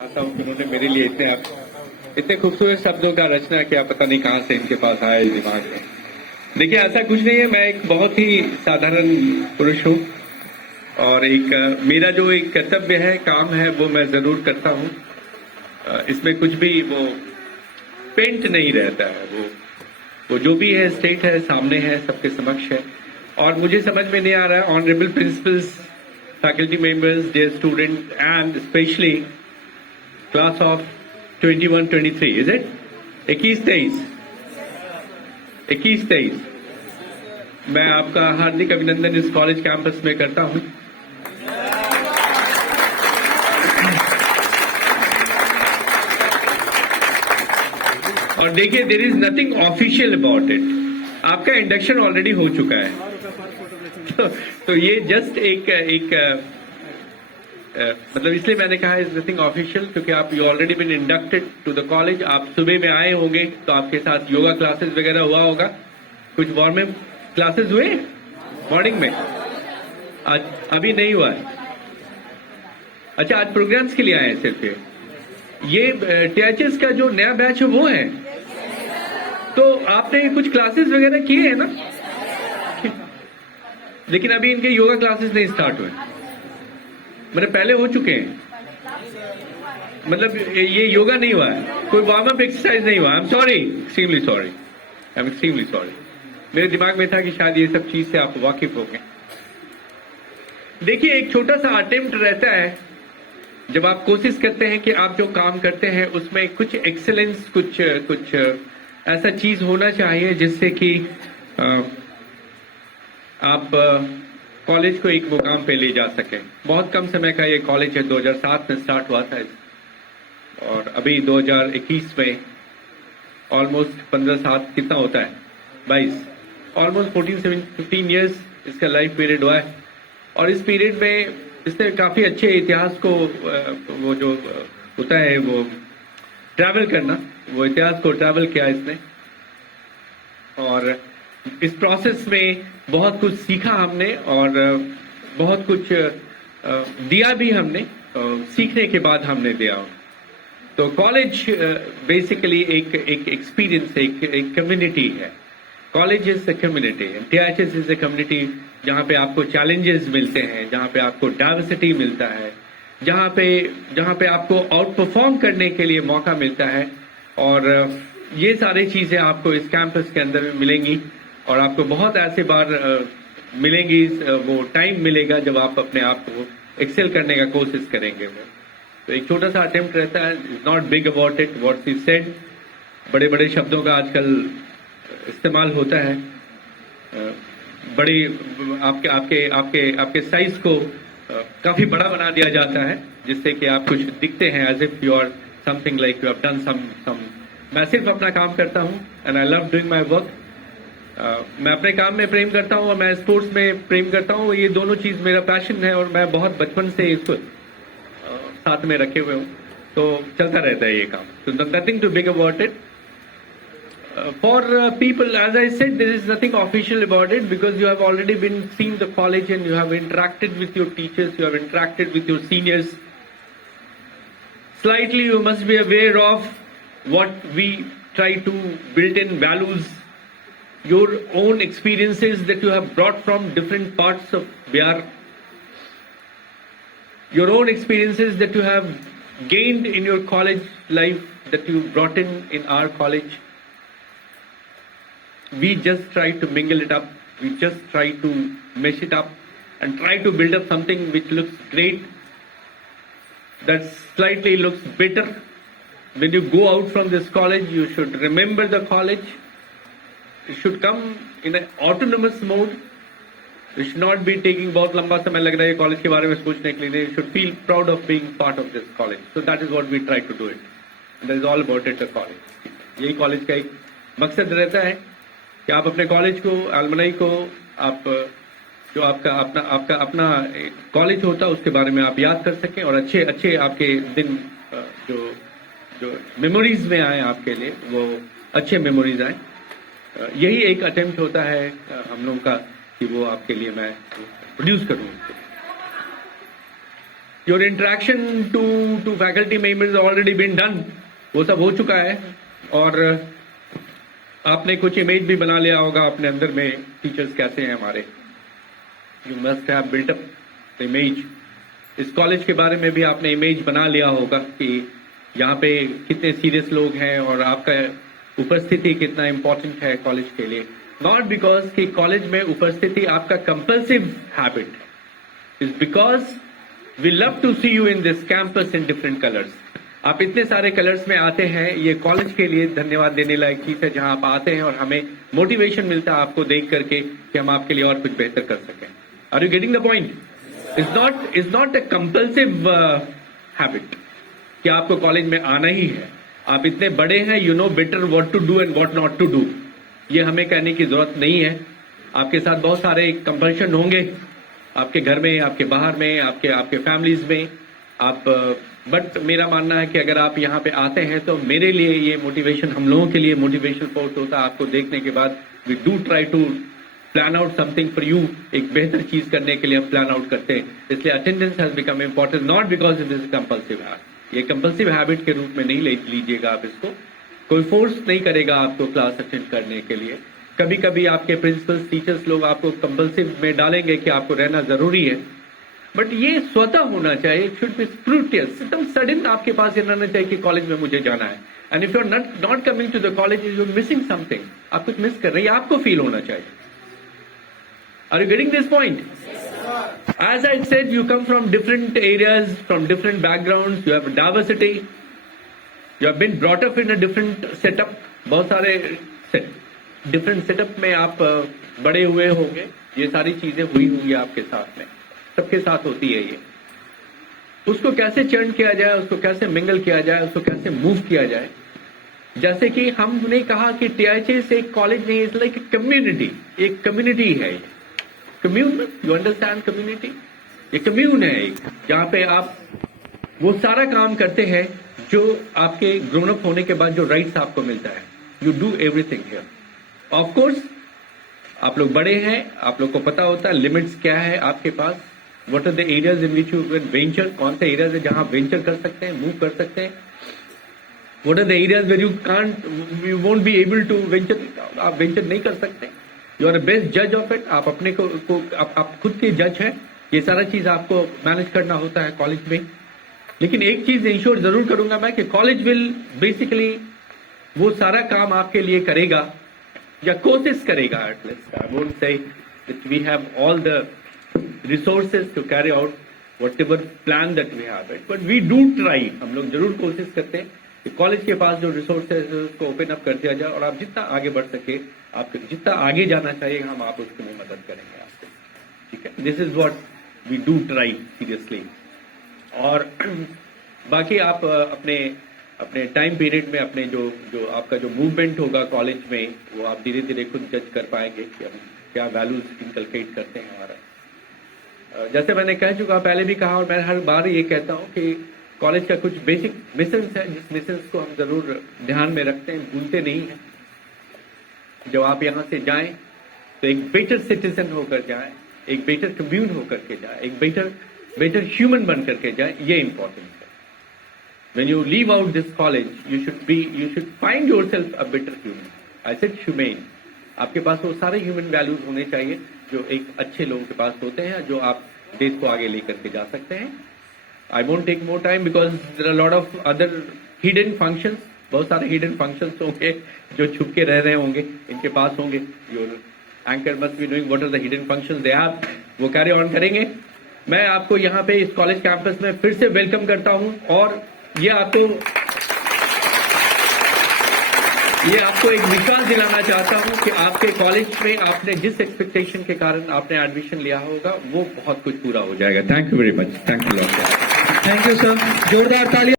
चाहता हूँ कि उन्होंने मेरे लिए इतने खूबसूरत शब्दों का रचना किया, पता नहीं कहाँ से इनके पास आया इस दिमाग में। देखिए, ऐसा कुछ नहीं है, मैं एक बहुत ही साधारण पुरुष हूँ और मेरा जो एक कर्तव्य है, काम है, वो मैं जरूर करता हूँ। इसमें कुछ भी वो पेंट नहीं रहता है, वो जो भी है स्टेट है, सामने है, सबके समक्ष है। और मुझे समझ में नहीं आ रहा है, honourable principals, faculty members, dear student and specially class of 21-23, is it 21-23 मैं आपका हार्दिक अभिनंदन इस कॉलेज कैंपस में करता हूं। और देखिए, there is nothing official about it. आपका इंडक्शन ऑलरेडी हो चुका है। तो ये जस्ट एक मतलब इसलिए मैंने कहा इज नथिंग ऑफिशियल, क्योंकि आप you already been inducted to the college. आप सुबह में आए होंगे तो आपके साथ योगा क्लासेस वगैरह हुआ होगा, कुछ वार्म अप क्लासेस हुए मॉर्निंग में। आज अभी नहीं हुआ है। अच्छा, आज प्रोग्राम्स के लिए आए हैं सिर्फ ये टीएचएस का जो नया बैच है वो है। तो आपने कुछ क्लासेस वगैरह किए हैं ना, लेकिन अभी इनके योगा क्लासेस नहीं स्टार्ट हुए, मतलब पहले हो चुके हैं। मतलब ये योगा नहीं हुआ है, कोई वार्म अप एक्सरसाइज नहीं हुआ। I am sorry, extremely sorry, I am extremely sorry. मेरे दिमाग में था कि शायद ये सब चीज से आप वाकिफ हो गए। देखिए, एक छोटा सा अटेम्प्ट रहता है जब आप कोशिश करते हैं कि आप जो काम करते हैं उसमें कुछ एक्सेलेंस, कुछ ऐसा चीज होना चाहिए जिससे कि आप कॉलेज को एक मुकाम पे ले जा सके। बहुत कम समय का ये कॉलेज है, 2007 में स्टार्ट हुआ था और अभी 2021 में ऑलमोस्ट 15 साल कितना होता है, 22, ऑलमोस्ट 14-15 ईयर्स इसका लाइफ पीरियड हुआ है। और इस पीरियड में इसने काफी अच्छे इतिहास को, वो जो होता है वो ट्रैवल करना, वो इतिहास को ट्रैवल किया इसने। और इस प्रोसेस में बहुत कुछ सीखा हमने और बहुत कुछ दिया भी हमने, सीखने के बाद हमने दिया। तो कॉलेज बेसिकली एक एक्सपीरियंस, एक कम्युनिटी है। College is a community, THS is a community जहाँ पे आपको चैलेंजेस मिलते हैं, जहाँ पे आपको डाइवर्सिटी मिलता है, जहाँ पे आपको आउट परफॉर्म करने के लिए मौका मिलता है। और ये सारी चीजें आपको इस कैंपस के अंदर मिलेंगी और आपको बहुत ऐसे बार मिलेंगी, वो टाइम मिलेगा जब आप अपने आप को एक्सेल करने का कोशिश करेंगे। वो तो एक छोटा सा अटेम्प्ट रहता है, not big about it, what she said. बड़े बड़े शब्दों का आजकल इस्तेमाल होता है, बड़ी आपके साइज को काफी बड़ा बना दिया जाता है, जिससे कि आप कुछ दिखते हैं as if you are something like you have done some. मैं सिर्फ अपना काम करता हूँ and I love doing my work. मैं अपने काम में प्रेम करता हूँ और मैं स्पोर्ट्स में प्रेम करता हूँ। ये दोनों चीज मेरा पैशन है और मैं बहुत बचपन से इसको साथ में रखे हुए हूँ, तो चलता रहता है ये काम। तो nothing too big about it. For people, as I said, there is nothing official about it because you have already been seeing the college and you have interacted with your teachers, you have interacted with your seniors. Slightly, you must be aware of what we try to build in values, your own experiences that you have brought from different parts of Bihar, your own experiences that you have gained in your college life that you brought in our college. We just try to mingle it up, we just try to mesh it up and try to build up something which looks great, that slightly looks better. When you go out from this college, you should remember the college. You should come in an autonomous mode. You should not be taking बहुत लंबा समय लग रहा है college के बारे में सोचने के लिए. You should feel proud of being part of this college. So that is what we try to do it. And that is all about it, the college. यही कॉलेज का एक मकसद रहता है कि आप अपने कॉलेज को, एलुमनी को, आप जो आपका अपना कॉलेज होता है उसके बारे में आप याद कर सकें और अच्छे आपके दिन जो मेमोरीज में आए आपके लिए, वो अच्छे मेमोरीज आए। यही एक अटेम्प्ट होता है हम लोगों का कि वो आपके लिए मैं प्रोड्यूस करूं। Your interaction to faculty members already been done, वो सब हो चुका है। और आपने कुछ इमेज भी बना लिया होगा अपने अंदर में, टीचर्स कैसे हैं हमारे। You must have built up the image. इस कॉलेज के बारे में भी आपने इमेज बना लिया होगा कि यहाँ पे कितने सीरियस लोग हैं और आपका उपस्थिति कितना इम्पोर्टेंट है कॉलेज के लिए। नॉट बिकॉज कि कॉलेज में उपस्थिति आपका compulsive habit, is because we love to see you in this campus in different colours. आप इतने सारे कलर्स में आते हैं, ये कॉलेज के लिए धन्यवाद देने लायक चीज है, जहां आप आते हैं और हमें मोटिवेशन मिलता है आपको देख करके कि हम आपके लिए और कुछ बेहतर कर सकें। Are you getting the point? Is not a compulsive habit कि आपको कॉलेज में आना ही है। आप इतने बड़े हैं, you know better what to do and what not to do. ये हमें कहने की जरूरत नहीं है। आपके साथ बहुत सारे कंपल्शन होंगे, आपके घर में, आपके बाहर में, आपके फैमिलीज में। आप बट मेरा मानना है कि अगर आप यहाँ पे आते हैं तो मेरे लिए ये मोटिवेशन, हम लोगों के लिए मोटिवेशन फोर्स होता है। आपको देखने के बाद we do try to plan out something for you. एक बेहतर चीज करने के लिए हम प्लान आउट करते हैं। इसलिए attendance has become important, not because it is compulsive habit. ये कंपल्सिव हैबिट के रूप में नहीं लीजिएगा आप इसको। कोई फोर्स नहीं करेगा आपको क्लास अटेंड करने के लिए। कभी कभी आपके प्रिंसिपल्स, टीचर्स लोग आपको कंपल्सिव में डालेंगे कि आपको रहना जरूरी है, बट ये स्वतः होना चाहिए। इट शुड बी स्प्रूटियस, एकदम सडन आपके पास ये रहना चाहिए कि कॉलेज में मुझे जाना है। And if you are not coming to the college, you are missing something. आप कुछ मिस कर रहे हैं, आपको फील होना चाहिए। Are you getting this point? As I said, you come from different areas, from different backgrounds, you have diversity, you have been brought up in a different setup. बहुत सारे different setup में आप बड़े हुए होंगे, ये सारी चीजें हुई होंगी आपके साथ में, सबके साथ होती है ये। उसको कैसे चर्न किया जाए, उसको कैसे मिंगल किया जाए, उसको कैसे मूव किया जाए। जैसे कि हमने कहा कि TIHS एक कॉलेज नहीं, इट्स लाइक कम्युनिटी, एक कम्युनिटी है। Commune, you understand community? ये कम्यून है एक, जहां पे आप वो सारा काम करते हैं जो आपके ग्रोन अप होने के बाद जो राइट्स आपको मिलता है। You do everything here. Of course आप लोग बड़े हैं, आप लोग को पता होता है लिमिट्स क्या है आपके पास। What are the areas in which you can venture, कौन से एरियाज है जहां आप वेंचर कर सकते हैं, मूव कर सकते हैं। What are the areas where you can't, you won't be able to venture, आप वेंचर नहीं कर सकते। यू आर बेस्ट जज ऑफ इट। आप अपने को आप खुद के जज हैं। ये सारा चीज आपको मैनेज करना होता है कॉलेज में। लेकिन एक चीज इंश्योर जरूर करूंगा मैं कि कॉलेज विल बेसिकली वो सारा काम आपके लिए करेगा या कोशिश करेगा। At least I won't say that we have all the resources to carry out whatever plan that we have it, but we do try. हम लोग जरूर कोशिश करते हैं कि कॉलेज के पास जो रिसोर्सेज है उसको ओपन अप कर दिया जाए और आप जितना आगे बढ़ सके, आप जितना आगे जाना चाहिए हम आप उसके लिए मदद करेंगे आपको। ठीक है, this is what we do try seriously. और बाकी आप अपने टाइम पीरियड में अपने जो आपका जो मूवमेंट होगा कॉलेज में, वो आप धीरे धीरे खुद जज कर पाएंगे कि हम क्या वैल्यूज इनकलकेट करते हैं हमारा। जैसे मैंने कह चुका, पहले भी कहा और मैं हर बार ये कहता हूँ कि कॉलेज का कुछ बेसिक मिशंस है, जिस मिशंस को हम जरूर ध्यान में रखते हैं, भूलते नहीं हैं। जब आप यहाँ से जाएं तो एक बेटर सिटीजन होकर जाएं, एक बेटर कम्यून होकर के जाएं, एक बेटर ह्यूमन बन करके जाएं। ये इंपॉर्टेंट है। When you leave out this college, you should find yourself a better human. I said human. आपके पास वो सारे ह्यूमन वैल्यूज होने चाहिए जो एक अच्छे लोगों के पास होते हैं, जो आप देश को आगे लेकर के जा सकते हैं। I won't take more time because there are a lot of other hidden functions. बहुत सारे hidden functions होंगे जो छुप के रह रहे होंगे, इनके पास होंगे। Your anchor must be knowing what are the hidden functions they have. वो carry on करेंगे। मैं आपको यहाँ पे इस कॉलेज कैंपस में फिर से वेलकम करता हूँ और ये आपको एक विश्वास दिलाना चाहता हूँ कि आपके कॉलेज में आपने जिस एक्सपेक्टेशन के कारण आपने एडमिशन लिया होगा वो बहुत कुछ पूरा हो जाएगा। Thank you very much. Thank you lot. Thank you sir, जोरदार तालियां।